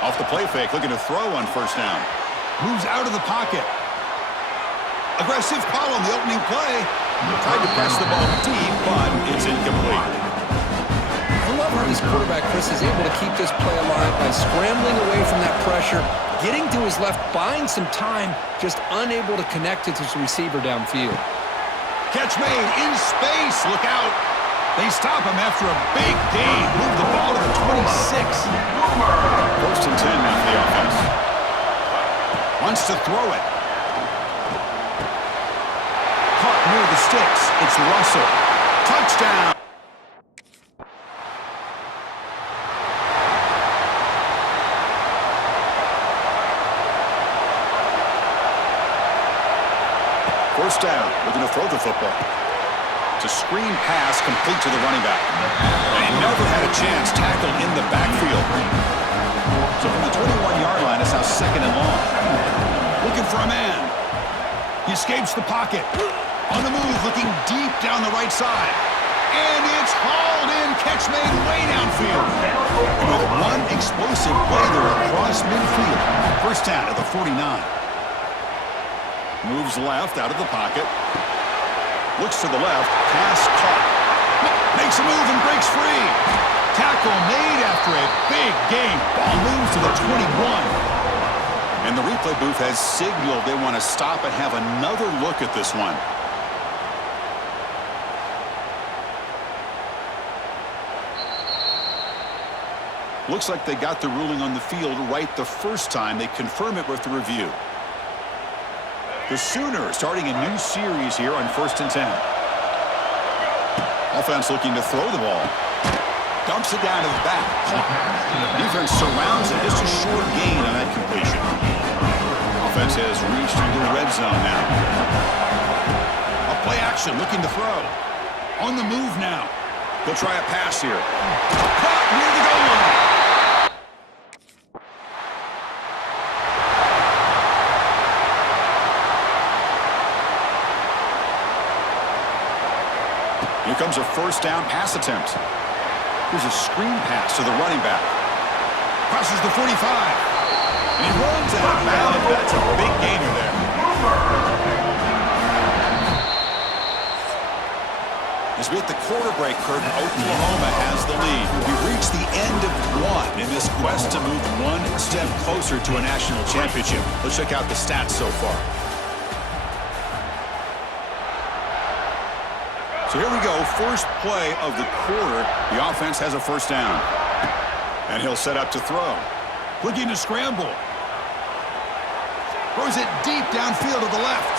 Off the play fake, looking to throw on first down. Moves out of the pocket. Aggressive call on the opening play. Tried to press the ball deep, but it's incomplete. I love how this quarterback, Chris, is able to keep this play alive by scrambling away from that pressure, getting to his left, buying some time, just unable to connect to his receiver downfield. Catch made in space. Look out. They stop him after a big gain. Move the ball to the 26. First and 10 now for the offense. Wants to throw it. Caught near the sticks. It's Russell. Touchdown. First down. Looking to throw the football. It's a screen pass complete to the running back. And he never had a chance tackled in the backfield. So from the 21-yard line, it's now second and long. Looking for a man. He escapes the pocket. On the move, looking deep down the right side. And it's hauled in. Catch made way downfield. And with one explosive play there across midfield. First down at the 49. Moves left out of the pocket. Looks to the left. Pass caught. Makes a move and breaks free. Tackle made after a big gain. Ball moves to the 21. And the replay booth has signaled they want to stop and have another look at this one. Looks like they got the ruling on the field right the first time. They confirm it with the review. The Sooners starting a new series here on first and 10. Offense looking to throw the ball. Dumps it down to the back. Defense surrounds it. Just a short gain on that completion. Offense has reached into the red zone now. A play action looking to throw. On the move now. They'll try a pass here. Caught near the goal line. Here comes a first down pass attempt. Here's a screen pass to the running back. Crosses the 45. And he runs out of bounds. That's a big gainer there. As we hit the quarter break, Kirk, Oklahoma has the lead. We've reached the end of one in this quest to move one step closer to a national championship. Let's check out the stats so far. So here we go, first play of the quarter. The offense has a first down. And he'll set up to throw. Looking to scramble. Throws it deep downfield to the left.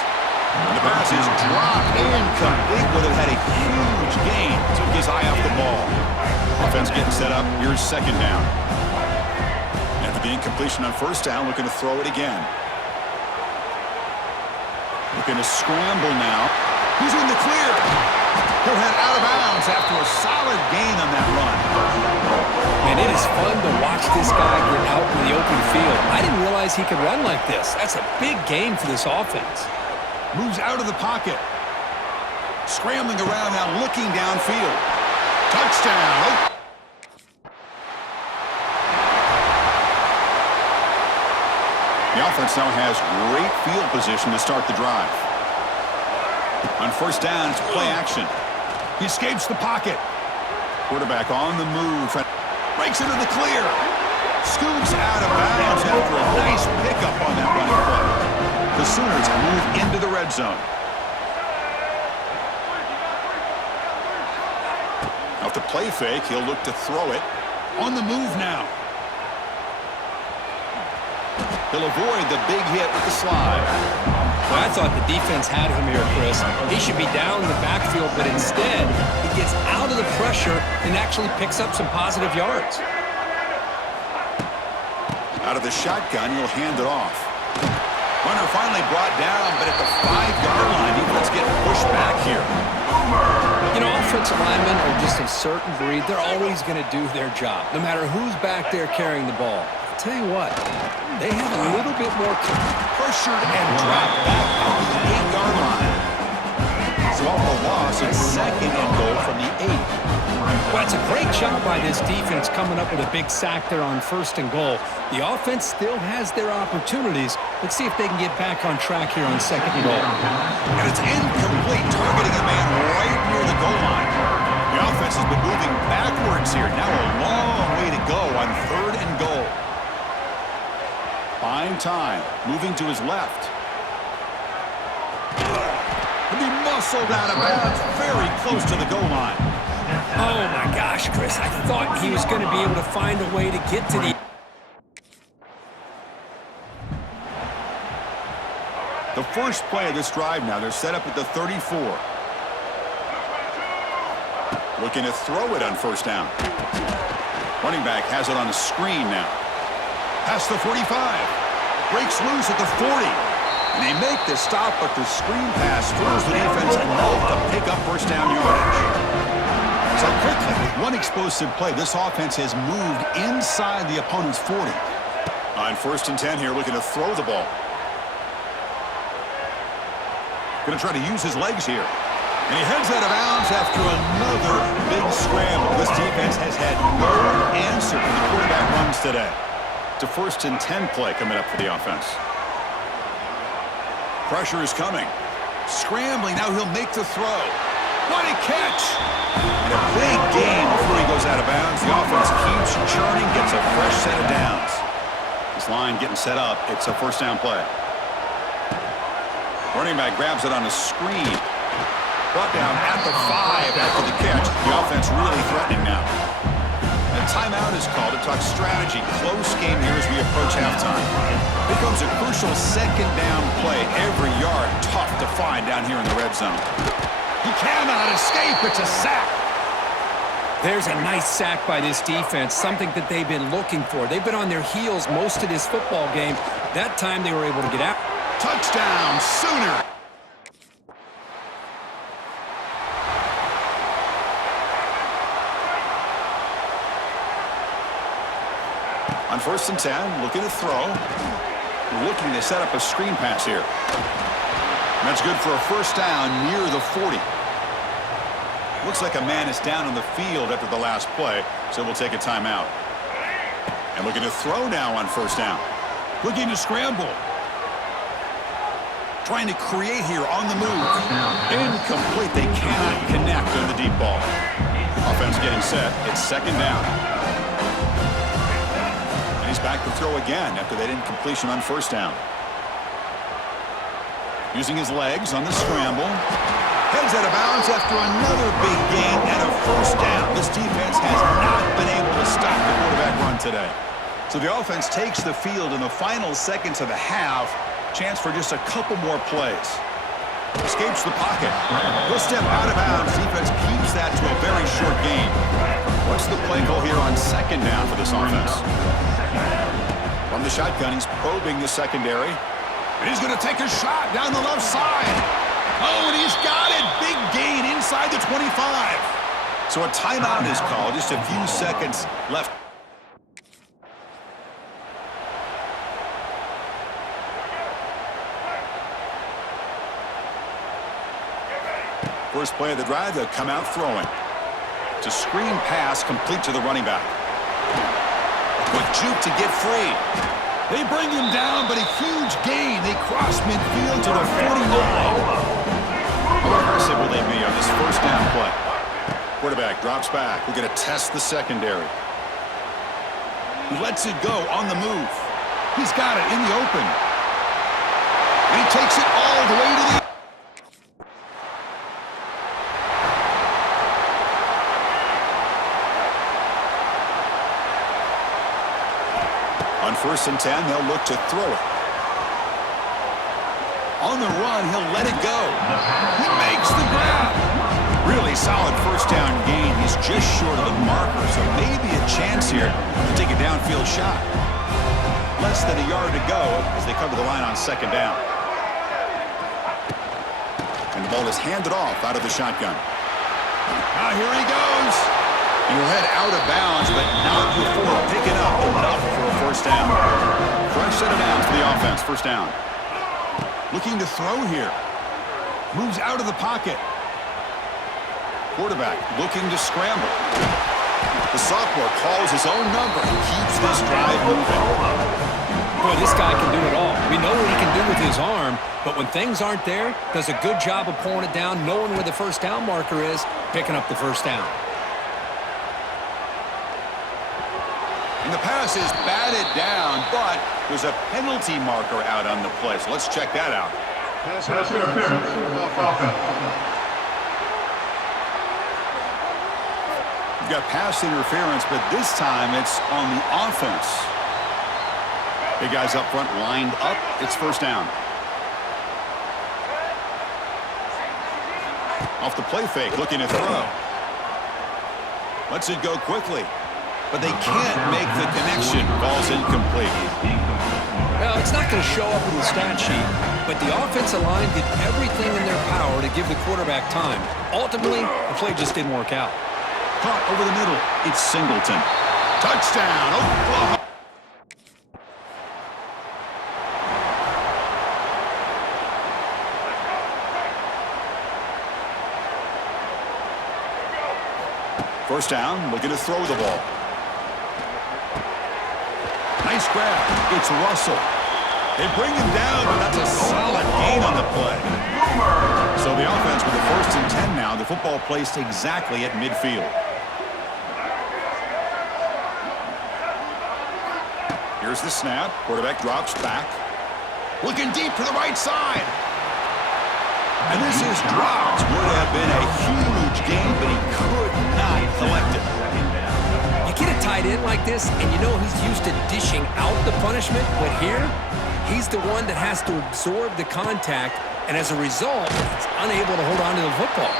And the pass is dropped incomplete. Would have had a huge gain. Took his eye off the ball. Offense getting set up. Here's second down. After the incompletion on first down, looking to throw it again. Looking to scramble now. Who's in the clear? He'll head out of bounds after a solid gain on that run. Man, it is fun to watch this guy get out in the open field. I didn't realize he could run like this. That's a big gain for this offense. Moves out of the pocket. Scrambling around now, looking downfield. Touchdown. The offense now has great field position to start the drive. On first down, it's play action. He escapes the pocket. Quarterback on the move. Breaks into the clear. Scoots out of bounds after a nice pickup on that running play. The Sooners move into the red zone. Off the play fake, he'll look to throw it. On the move now. He'll avoid the big hit with the slide. Well, I thought the defense had him here, Chris. He should be down in the backfield, but instead, he gets out of the pressure and actually picks up some positive yards. Out of the shotgun, he'll hand it off. Runner finally brought down, but at the 5-yard line, let's get pushed back here. You know, offensive linemen are just a certain breed. They're always going to do their job, no matter who's back there carrying the ball. I'll tell you what, they have a little bit more pressured and dropped back out to the 8-yard line. So off the loss, it's second and goal from the 8. Well, it's a great job by this defense coming up with a big sack there on 1st and goal. The offense still has their opportunities. Let's see if they can get back on track here on 2nd and goal. And it's incomplete, targeting a man right near the goal line. The offense has been moving backwards here. Now a long way to go on 3rd and goal. Buying time, moving to his left. And he muscled out of bounds, very close to the goal line. Oh, my gosh, Chris. I thought he was going to be able to find a way to get to the... The first play of this drive now, they're set up at the 34. Looking to throw it on 1st down. Running back has it on a screen now. Past the 45. Breaks loose at the 40. And they make the stop, but the screen pass throws the defense enough to pick up 1st down yardage. So quickly, with one explosive play, this offense has moved inside the opponent's 40. On 1st and 10 here, looking to throw the ball. Going to try to use his legs here. And he heads out of bounds after another big scramble. This defense has had no answer for the quarterback runs today. It's a 1st and 10 play coming up for the offense. Pressure is coming. Scrambling, now he'll make the throw. What a catch! And a big gain before he goes out of bounds. The offense keeps churning, gets a fresh set of downs. This line getting set up. It's a 1st down play. Running back grabs it on a screen. Brought down at the 5 after the catch. The offense really threatening now. A timeout is called to talk strategy. Close game here as we approach halftime. Here comes a crucial 2nd down play. Every yard tough to find down here in the red zone. He cannot escape. It's a sack. There's a nice sack by this defense, something that they've been looking for. They've been on their heels most of this football game. That time they were able to get out. Touchdown, Sooner. On 1st and 10, looking to throw. Looking to set up a screen pass here. And that's good for a 1st down near the 40. Looks like a man is down on the field after the last play, so we'll take a timeout. And looking to throw now on 1st down. Looking to scramble. Trying to create here on the move. Incomplete. They cannot connect on the deep ball. Offense getting set. It's 2nd down. And he's back to throw again after that incompletion on 1st down. Using his legs on the scramble. Heads out of bounds after another big gain and a 1st down. This defense has not been able to stop the quarterback run today. So the offense takes the field in the final seconds of the half. Chance for just a couple more plays. Escapes the pocket. He'll step out of bounds. Defense keeps that to a very short gain. What's the play call here on 2nd down for this offense? From the shotgun, he's probing the secondary. And he's going to take a shot down the left side. Oh, and he's got it. Big gain inside the 25. So a timeout is called. Just a few seconds left. First play of the drive, they'll come out throwing. It's a screen pass complete to the running back. Quick juke to get free. They bring him down, but a huge gain. They cross midfield to the 49. How aggressive will they be on this 1st down play? Quarterback drops back. We're going to test the secondary. He lets it go on the move. He's got it in the open. And he takes it all the way to the... On 1st and 10, they'll look to throw it. On the run, he'll let it go. He makes the grab. Really solid 1st down gain. He's just short of the marker, so maybe a chance here to take a downfield shot. Less than a yard to go as they cover the line on 2nd down. And the ball is handed off out of the shotgun. Now here he goes. He'll head out of bounds, but not before picking up enough for a 1st down. Fresh set of downs for the offense. 1st down. Looking to throw here. Moves out of the pocket. Quarterback looking to scramble. The sophomore calls his own number and keeps this drive moving. Boy, this guy can do it all. We know what he can do with his arm, but when things aren't there, does a good job of pulling it down, knowing where the first down marker is, picking up the first down. And the pass is batted down, but there's a penalty marker out on the play. So let's check that out. Pass interference, offense. You've got pass interference, but this time it's on the offense. Big guys up front lined up. It's first down. Off the play fake, looking to throw. Lets it go quickly. But they can't make the connection. Ball's incomplete. Well, it's not going to show up in the stat sheet, but the offensive line did everything in their power to give the quarterback time. Ultimately, the play just didn't work out. Caught over the middle. It's Singleton. Touchdown, Oklahoma. First down, looking to throw the ball. Nice grab. It's Russell. They bring him down, but that's a solid gain on the play. So the offense with the 1st and 10 now. The football placed exactly at midfield. Here's the snap. Quarterback drops back. Looking deep to the right side. And this is dropped. Would have been a huge gain, but he could not collect it. You get a tight end like this, and you know he's used to dishing out the punishment, but here, he's the one that has to absorb the contact, and as a result, he's unable to hold on to the football.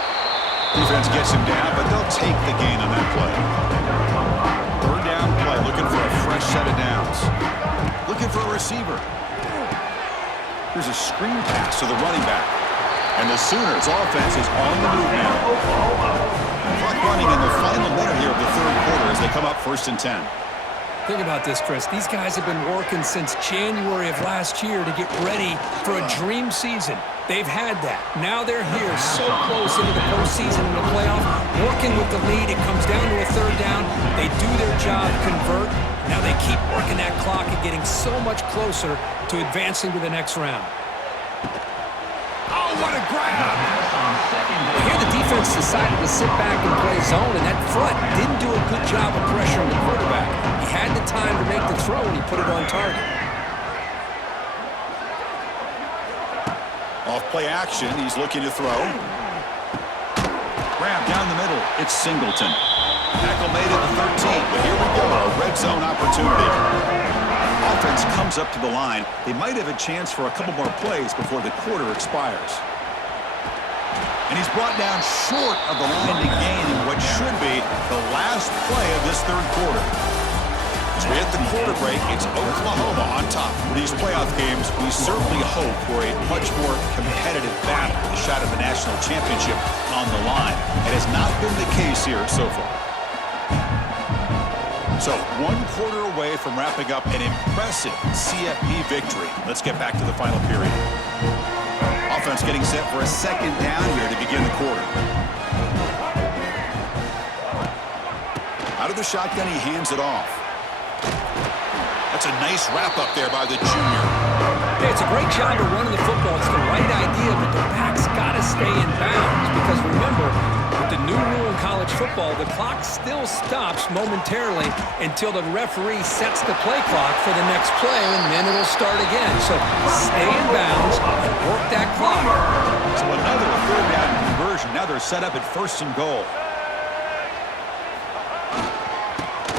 Defense gets him down, but they'll take the gain on that play. Third down play, looking for a fresh set of downs. Looking for a receiver. Here's a screen pass to the running back. And the Sooners' offense is on the move now. Clock running in the final minute here of the third quarter as they come up 1st and 10. Think about this, Chris. These guys have been working since January of last year to get ready for a dream season. They've had that. Now they're here so close into the postseason and the playoff, working with the lead. It comes down to a third down. They do their job, convert. Now they keep working that clock and getting so much closer to advancing to the next round. Oh, what a grab! Here the defense decided to sit back and play zone, and that front didn't do a good job of pressuring the quarterback. He had the time to make the throw, and he put it on target. Off play action, he's looking to throw. Grab down the middle, it's Singleton. Tackle made at the 13, but here we go, a red zone opportunity. Offense comes up to the line. They might have a chance for a couple more plays before the quarter expires. And he's brought down short of the line to gain in what should be the last play of this third quarter. As we hit the quarter break, it's Oklahoma on top. For these playoff games, we certainly hope for a much more competitive battle. The shot at the national championship on the line. It has not been the case here so far. So, 1 quarter away from wrapping up an impressive CFP victory. Let's get back to the final period. Offense getting set for a second down here to begin the quarter. Out of the shotgun, he hands it off. That's a nice wrap-up there by the junior. Hey, it's a great job of running the football. It's the right idea, but the back's got to stay in bounds. Because remember, with the new rule in college football, the clock still stops momentarily until the referee sets the play clock for the next play, and then it'll start again. So stay in bounds and work that clock. So another third down conversion. Now they're set up at 1st and goal.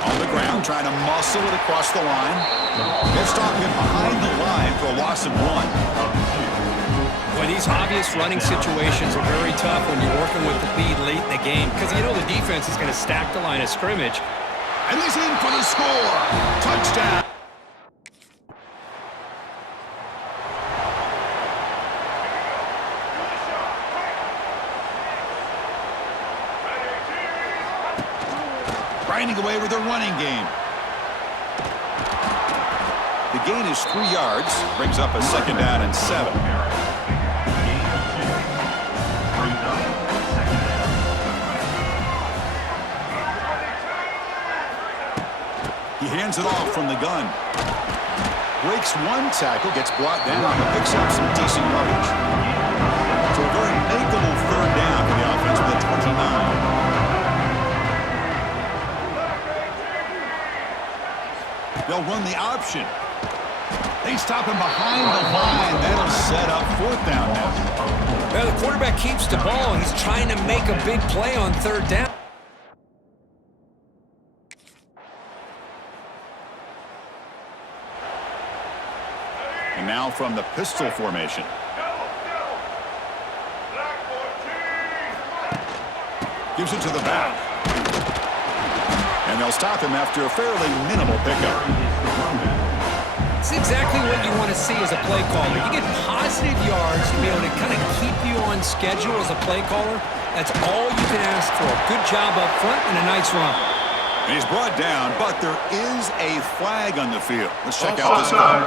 On the ground, trying to muscle it across the line. They'll stop him behind the line for a loss of 1. Well, these obvious running situations are very tough when you're working with the lead late in the game because you know the defense is going to stack the line of scrimmage. And he's in for the score. Touchdown. Grinding away with a running game. The gain is 3 yards. Brings up a 2nd down and 7. hands it off from the gun. Breaks one tackle, gets brought down, and picks up some decent yardage. So a very makeable third down for the offense with a 29. They'll run the option. They stop him behind the line. That'll set up fourth down now. Well, the quarterback keeps the ball. He's trying to make a big play on third down. And now from the pistol formation. Gives it to the back. And they'll stop him after a fairly minimal pickup. It's exactly what you want to see as a play caller. You get positive yards to be able to kind of keep you on schedule as a play caller. That's all you can ask for. Good job up front and a nice run. And he's brought down, but there is a flag on the field. Let's check out this call.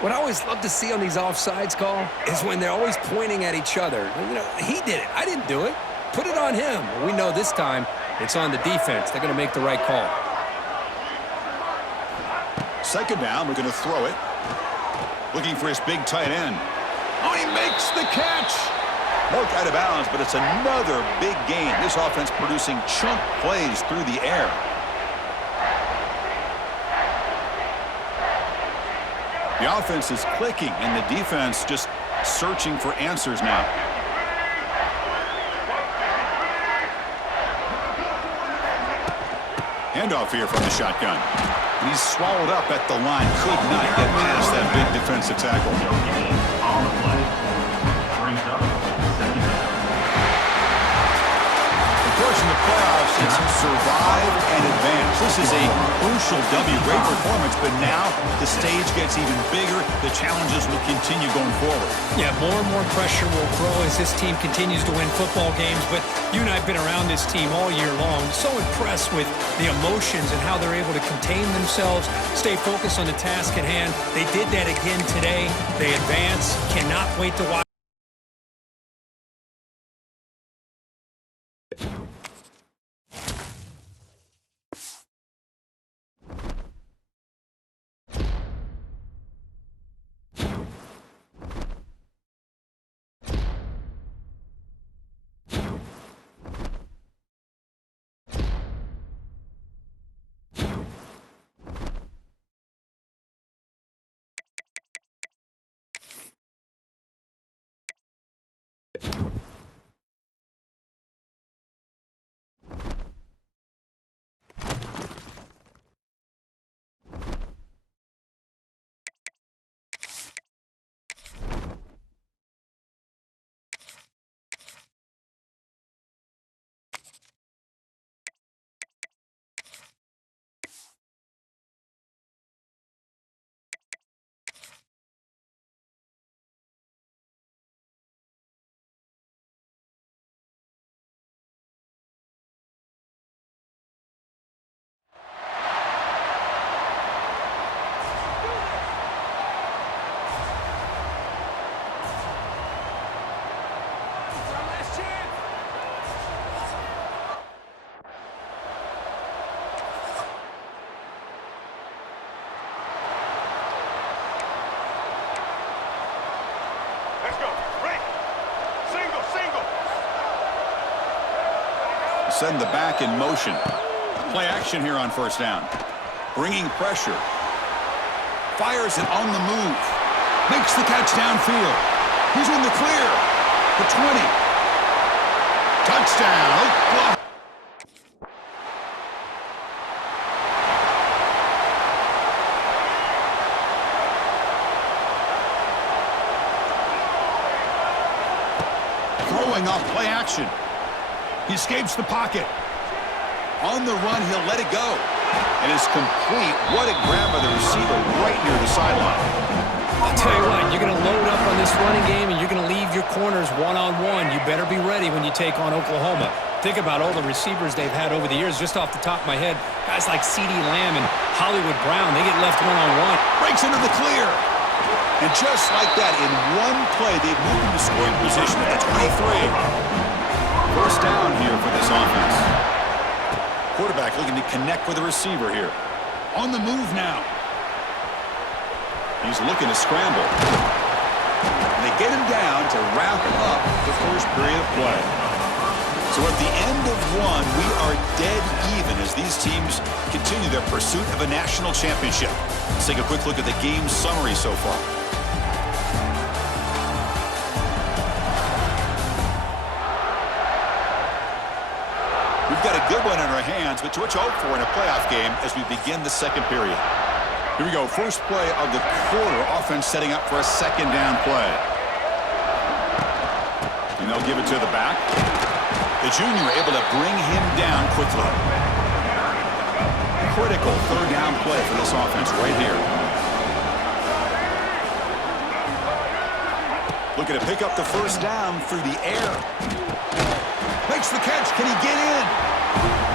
What I always love to see on these offsides call is when they're always pointing at each other. You know, he did it. I didn't do it. Put it on him. We know this time it's on the defense. They're going to make the right call. Second down, we're going to throw it. Looking for his big tight end. Oh, he makes the catch. Marked out of bounds, but it's another big gain. This offense producing chunk plays through the air. The offense is clicking, and the defense just searching for answers now. Handoff here from the shotgun. He's swallowed up at the line. Could not get past that big defensive tackle. On the play. Brings up second down. Of course, in the playoffs, it's survive and advance. This is a crucial W. Great performance, but now the stage gets even bigger. The challenges will continue going forward. Yeah, more and more pressure will grow as this team continues to win football games. But you and I have been around this team all year long. So impressed with the emotions and how they're able to contain themselves, stay focused on the task at hand. They did that again today. They advance. Cannot wait to watch. Let's go. Break. Single, single. Send the back in motion. Play action here on first down. Bringing pressure. Fires it on the move. Makes the catch downfield. He's in the clear. The 20. Touchdown. Oklahoma. Throwing off play action. He escapes the pocket. On the run, he'll let it go. And it's complete. What a grab by the receiver right near the sideline. I'll tell you what, you're going to load up on this running game and you're going to leave your corners one-on-one. You better be ready when you take on Oklahoma. Think about all the receivers they've had over the years. Just off the top of my head, guys like CeeDee Lamb and Hollywood Brown, they get left one-on-one. Breaks into the clear. And just like that, in one play, they've moved into scoring position at the 23. First down here for this offense. Quarterback looking to connect with the receiver here. On the move now. He's looking to scramble. And they get him down to wrap up the first period of play. So at the end of one, we are dead even as these teams continue their pursuit of a national championship. Let's take a quick look at the game summary so far. We've got a good one in our hands, but what you hope for in a playoff game as we begin the second period. Here we go, first play of the quarter. Offense setting up for a second down play. And they'll give it to the back. The junior able to bring him down quickly. Critical third down play for this offense right here. Looking to pick up the first down through the air. Makes the catch. Can he get in?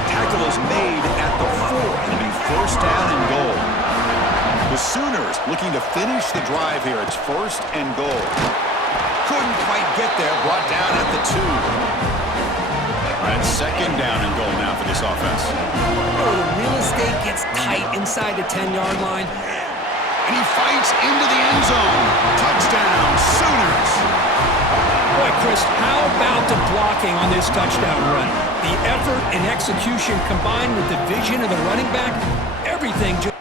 Tackle is made at the 4. It'll be first down and goal. The Sooners looking to finish the drive here. It's first and goal. Couldn't quite get there. Brought down at the 2. And second down and goal now for this offense. Oh, the real estate gets tight inside the 10-yard line. And he fights into the end zone. Touchdown, Sooners. Boy, Chris, how about the blocking on this touchdown run? The effort and execution combined with the vision of the running back, everything just...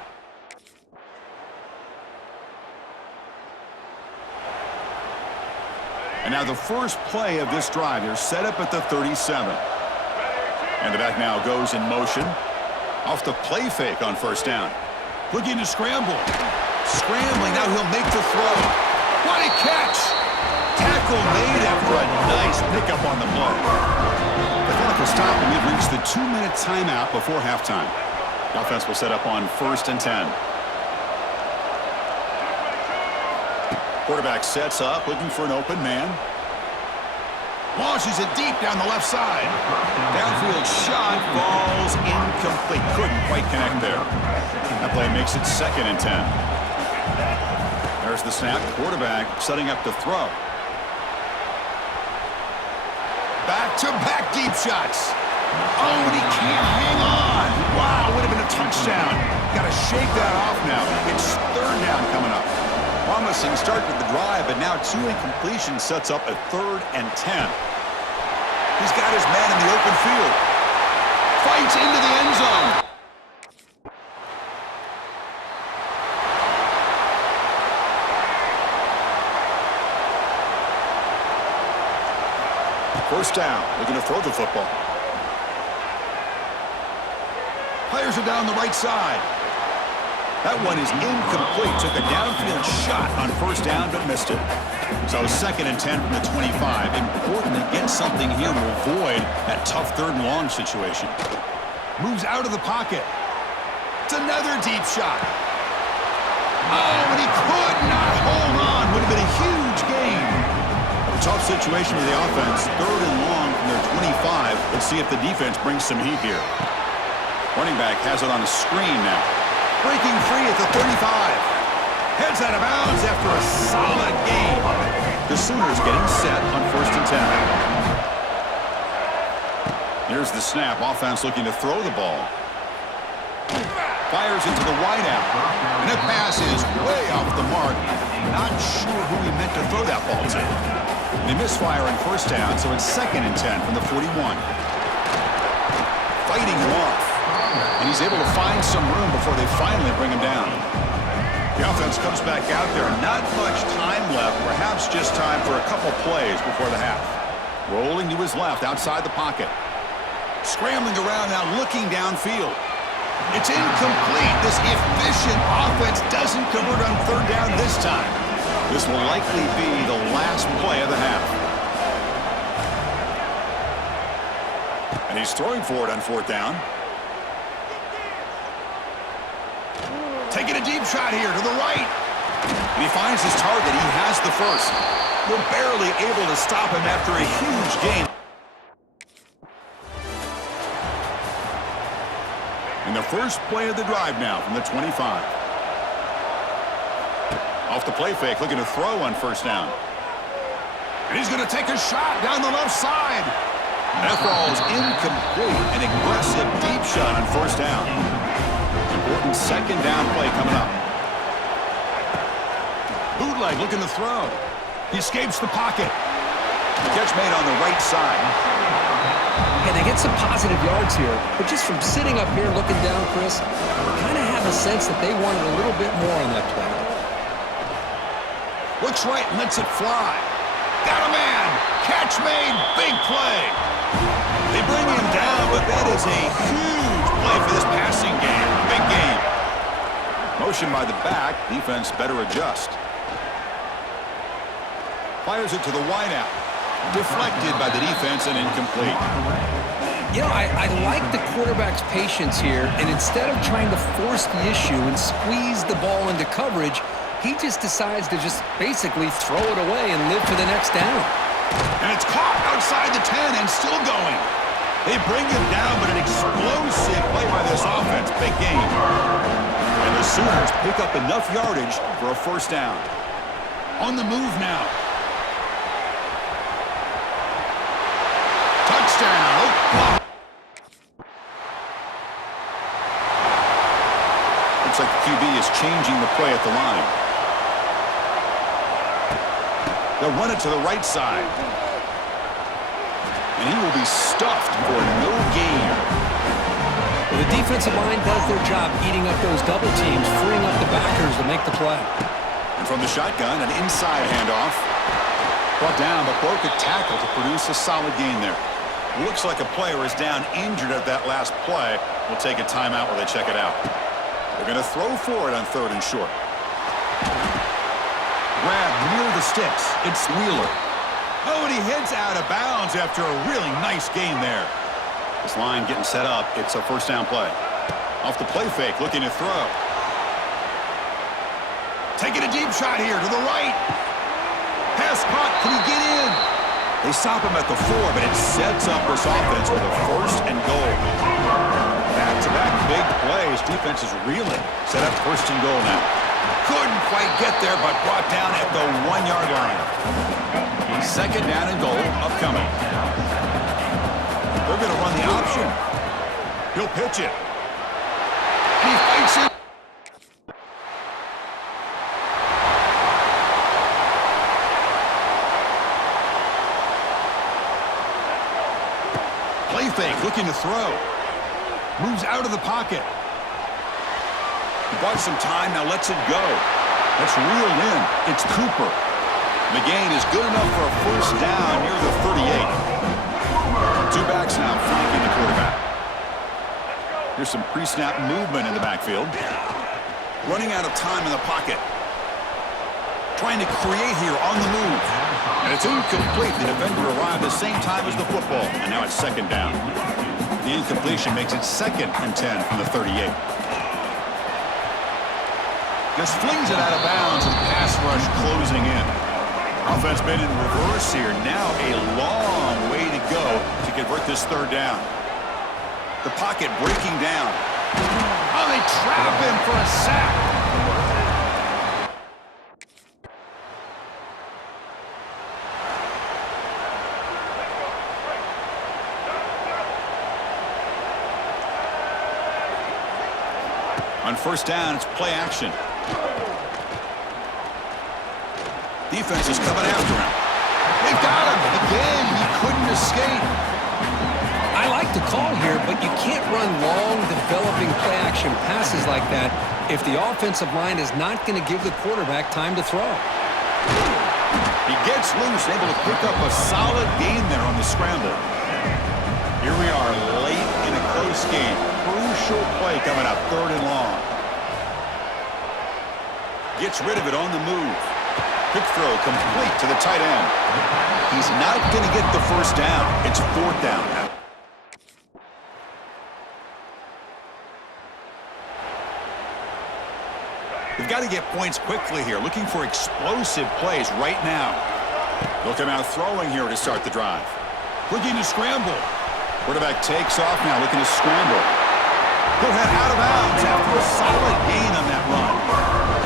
And now the first play of this drive. They're set up at the 37. And the back now goes in motion. Off the play fake on first down. Looking to scramble. Scrambling, now he'll make the throw. What a catch! Tackle made after a nice pickup on the play. The clock will stop, and we've reached the 2-minute timeout before halftime. The offense will set up on first and 10. Quarterback sets up, looking for an open man. Launches it deep down the left side. Downfield shot falls incomplete. Couldn't quite connect there. That play makes it second and 10. There's the snap. Quarterback setting up to throw. Back-to-back deep shots. Oh, and he can't hang on. Wow, would have been a touchdown. Got to shake that off now. It's third down coming up. Promising start to the drive, but now 2 incompletions sets up a third and 10. He's got his man in the open field. Fights into the end zone. First down, looking to throw the football. Players are down the right side. That one is incomplete. Took a downfield shot on first down, but missed it. So second and 10 from the 25. Important to get something here to avoid that tough third and long situation. Moves out of the pocket. It's another deep shot. Oh, and he could not hold on. Would have been a huge gain. A tough situation for the offense. Third and long from their 25. Let's see if the defense brings some heat here. Running back has it on a screen now. Breaking free at the 35. Heads out of bounds after a solid game. The Sooners getting set on first and 10. Here's the snap. Offense looking to throw the ball. Fires into the wideout. And that pass is way off the mark. Not sure who he meant to throw that ball to. They misfire on first down, so it's second and 10 from the 41. Fighting him off. And he's able to find some room before they finally bring him down. The offense comes back out there. Not much time left. Perhaps just time for a couple plays before the half. Rolling to his left outside the pocket. Scrambling around now, looking downfield. It's incomplete. This efficient offense doesn't convert on third down this time. This will likely be the last play of the half. And he's throwing for it on fourth down. Taking a deep shot here to the right. And he finds his target. He has the first. We're barely able to stop him after a huge gain. And the first play of the drive now from the 25. Off the play fake, looking to throw on first down. And he's going to take a shot down the left side. That ball is incomplete. An aggressive deep shot on first down. Important second down play coming up. Bootleg looking to throw. He escapes the pocket. The catch made on the right side. And they get some positive yards here, but just from sitting up here looking down, Chris, I kind of have a sense that they wanted a little bit more on that play. Looks right and lets it fly. Got a man. Catch made. Big play. They bring him down, but that is a huge play for this passing game. Big game. Motion by the back. Defense better adjust. Fires it to the wideout. Deflected by the defense and incomplete. You know, I like the quarterback's patience here, and instead of trying to force the issue and squeeze the ball into coverage, he just decides to just basically throw it away and live for the next down. And it's caught outside the 10 and still going. They bring him down, but an explosive play by this offense. Big game. And the Sooners pick up enough yardage for a first down. On the move now. Touchdown. Oh, looks like the QB is changing the play at the line. They'll run it to the right side. And he will be stuffed for no gain. Well, the defensive line does their job eating up those double teams, freeing up the backers to make the play. And from the shotgun, an inside handoff. Brought down, but broke a tackle to produce a solid gain there. Looks like a player is down injured at that last play. We'll take a timeout while they check it out. They're going to throw for it on 3rd and short. Grab near the sticks. It's Wheeler. Oh, and he heads out of bounds after a really nice gain there. This line getting set up. It's a first down play. Off the play fake, looking to throw. Taking a deep shot here to the right. Pass caught. Can he get in? They stop him at the 4, but it sets up this offense with a 1st and goal. Back-to-back big plays. Defense is reeling. Set up 1st and goal now. Couldn't quite get there, but brought down at the 1-yard line. 2nd down and goal upcoming. They're going to run the option. He'll pitch it. And he fights it. Play fake, looking to throw. Moves out of the pocket. He bought some time, now lets it go. That's reeled in. It's Cooper. The gain is good enough for a first down near the 38. 2 backs now flanking the quarterback. Here's some pre-snap movement in the backfield. Running out of time in the pocket. Trying to create here on the move. And it's incomplete. The defender arrived the same time as the football. And now it's 2nd down. The incompletion makes it 2nd and 10 from the 38. Just flings it out of bounds and pass rush closing in. Offense been in reverse here. Now a long way to go to convert this 3rd down. The pocket breaking down. Oh, they trap him for a sack. On 1st down, it's play action. Defense is coming after him. They got him. Again, he couldn't escape. I like the call here, but you can't run long, developing play-action passes like that if the offensive line is not going to give the quarterback time to throw. He gets loose, able to pick up a solid gain there on the scramble. Here we are, late in a close game. Crucial play coming up, 3rd and long. Gets rid of it on the move. Quick throw complete to the tight end. He's not going to get the first down. It's 4th down now. They've got to get points quickly here. Looking for explosive plays right now. Looking out throwing here to start the drive. Looking to scramble. Quarterback takes off now, looking to scramble. He'll head out of bounds after a solid gain on that run.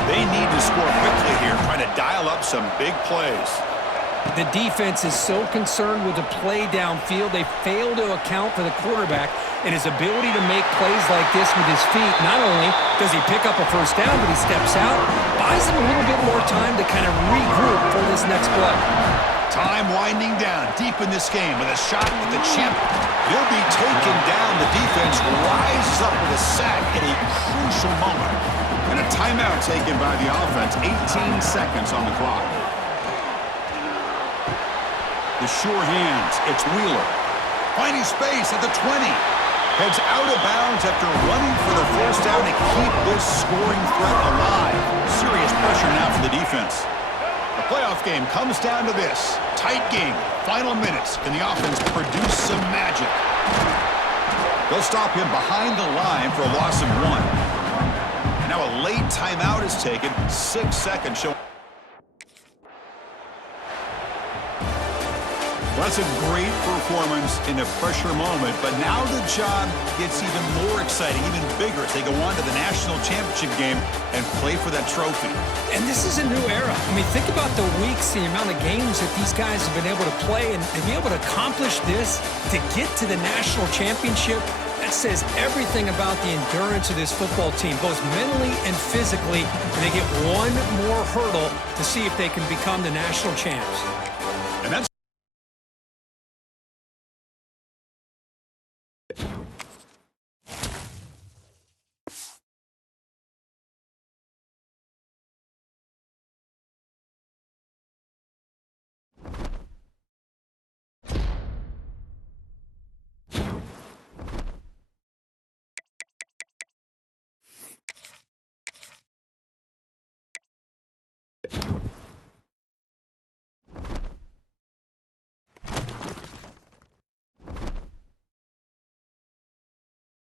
They need to score quickly here, trying to dial up some big plays. The defense is so concerned with the play downfield, they fail to account for the quarterback and his ability to make plays like this with his feet. Not only does he pick up a first down, but he steps out, buys him a little bit more time to kind of regroup for this next play. Time winding down deep in this game with a shot at the chip. He'll be taken down. The defense rises up with a sack at a crucial moment. And a timeout taken by the offense. 18 seconds on the clock. The sure hands. It's Wheeler. Finding space at the 20. Heads out of bounds after running for the first down to keep this scoring threat alive. Serious pressure now for the defense. The playoff game comes down to this. Tight game. Final minutes. Can the offense produce some magic? They'll stop him behind the line for a loss of 1. And now a late timeout is taken. 6 seconds showing. That's a great performance in a pressure moment, but now the job gets even more exciting, even bigger as they go on to the national championship game and play for that trophy. And this is a new era. I mean, think about the weeks, the amount of games that these guys have been able to play, and to be able to accomplish this, to get to the national championship, that says everything about the endurance of this football team, both mentally and physically, and they get one more hurdle to see if they can become the national champs. And that's